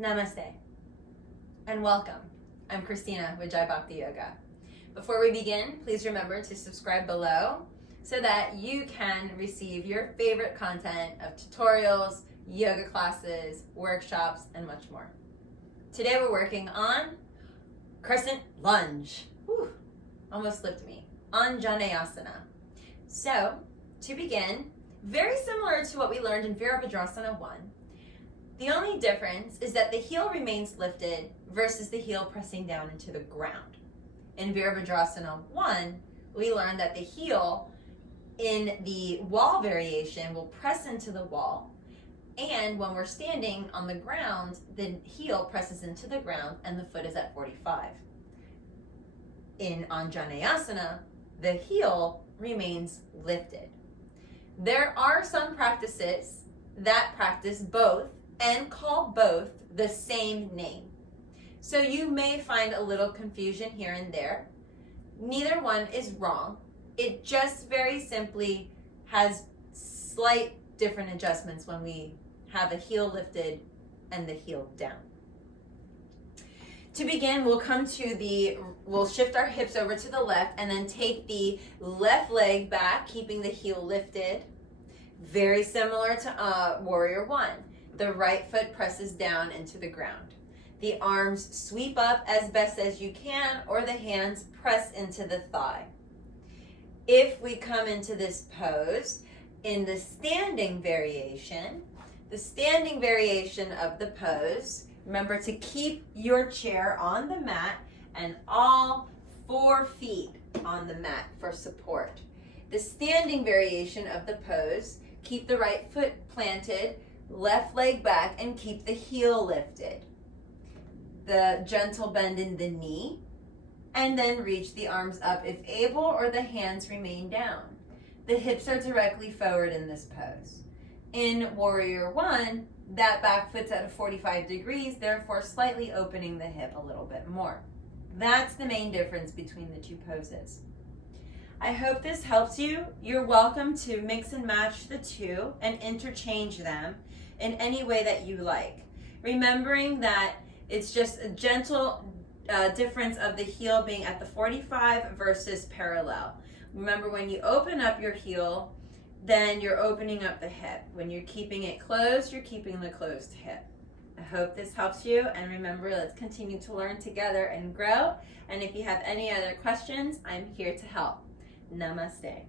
Namaste and welcome. I'm Christina with Jai Bhakti Yoga. Before we begin, please remember to subscribe below so that you can receive your favorite content of tutorials, yoga classes, workshops, and much more. Today we're working on Crescent Lunge. Whew, almost slipped me. Anjaneyasana. So, to begin, very similar to what we learned in Virabhadrasana 1, the only difference is that the heel remains lifted versus the heel pressing down into the ground. In Virabhadrasana 1, we learned that the heel in the wall variation will press into the wall, and when we're standing on the ground, the heel presses into the ground and the foot is at 45. In Anjaneyasana, the heel remains lifted. There are some practices that practice both and call both the same name. So you may find a little confusion here and there. Neither one is wrong. It just very simply has slight different adjustments when we have a heel lifted and the heel down. To begin, we'll shift our hips over to the left and then take the left leg back, keeping the heel lifted. Very similar to Warrior One. The right foot presses down into the ground. The arms sweep up as best as you can, or the hands press into the thigh. If we come into this pose, in the standing variation of the pose, remember to keep your chair on the mat and all 4 feet on the mat for support. The standing variation of the pose, keep the right foot planted, left leg back, and keep the heel lifted. The gentle bend in the knee, and then reach the arms up if able, or the hands remain down. The hips are directly forward in this pose. In Warrior One, that back foot's at 45 degrees, therefore slightly opening the hip a little bit more. That's the main difference between the two poses. I hope this helps you. You're welcome to mix and match the two and interchange them in any way that you like. Remembering that it's just a gentle difference of the heel being at the 45 versus parallel. Remember, when you open up your heel, then you're opening up the hip. When you're keeping it closed, you're keeping the closed hip. I hope this helps you, and remember, let's continue to learn together and grow. And if you have any other questions, I'm here to help. Namaste.